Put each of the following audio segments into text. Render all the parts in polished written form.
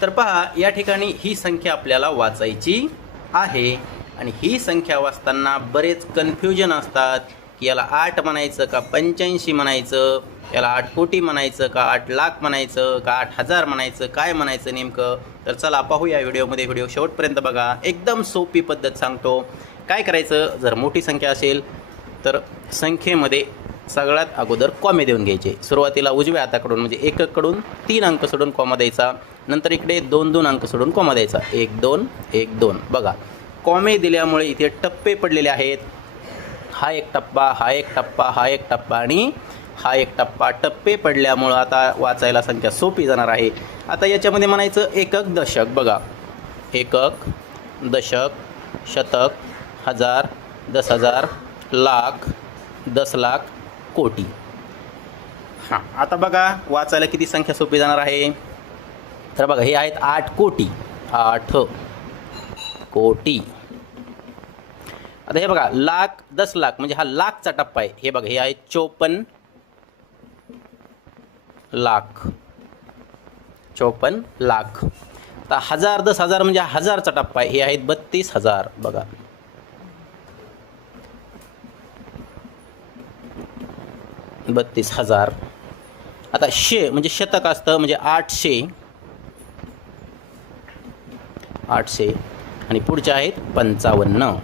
तर पहा या ठिकाणी ही संख्या आपल्याला वाचायची आहे आणि ही संख्या वाचताना बरेच कन्फ्युजन असतात की याला 8 म्हणायचं का 85 म्हणायचं, याला 8 कोटी म्हणायचं का 8 लाख म्हणायचं का 8,000 म्हणायचं, काय म्हणायचं नेमकं. तर चला पाहूया व्हिडिओमध्ये. व्हिडिओ शेवटपर्यंत बघा. एकदम सोपी पद्धत सांगतो. काय करायचं, जर मोठी संख्या असेल तर संख्येमध्ये सगळ्यात अगोदर कॉमे देऊन घ्यायचे. सुरुवातीला उजव्या हाताकडून म्हणजे 1 कडून 3 अंक सोडून कॉमा द्यायचा. नंतर इकडे 2 अंक सोडून कॉमा द्यायचा. 1 2 1 2. बघा कॉमे दिल्यामुळे इथे टप्पे पडलेले आहेत. हा एक टप्पा, हा एक टप्पा, हा एक टप्पा आणि हा एक टप्पा. टप्पे पडल्यामुळं आता वाचायला संख्या सोपी जाणार आहे. आता याच्यामध्ये म्हणायचं एकक दशक. बघा एकक दशक शतक हजार 10,000 लाख 10 लाख कोटी. हां आता बघा वाचायला किती संख्या सोपी जाणार आहे. तर बघा हे आहेत 8 कोटी. 8 कोटी. आता हे बघा लाख 10 लाख म्हणजे हा लाखचा टप्पा आहे. हे बघा हे आहे 54 लाख. 54 लाख. आता 1000 10,000 म्हणजे हजारचा टप्पा आहे. हे आहेत 32,000. बघा 32,000. आता शे म्हणजे शतक असतं म्हणजे 800 आणि पुढचे आहेत 55.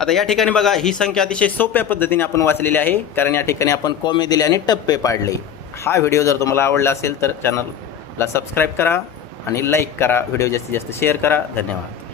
आता या ठिकाणी बघा ही संख्या अतिशय सोप्या पद्धतीने आपण वाचलेली आहे, कारण या ठिकाणी आपण कॉमे दिले आणि टप्पे पाडले. हा व्हिडिओ जर तुम्हाला आवडला असेल तर चॅनलला सबस्क्राईब करा आणि लाईक करा. व्हिडिओ जास्तीत जास्त शेअर करा. धन्यवाद.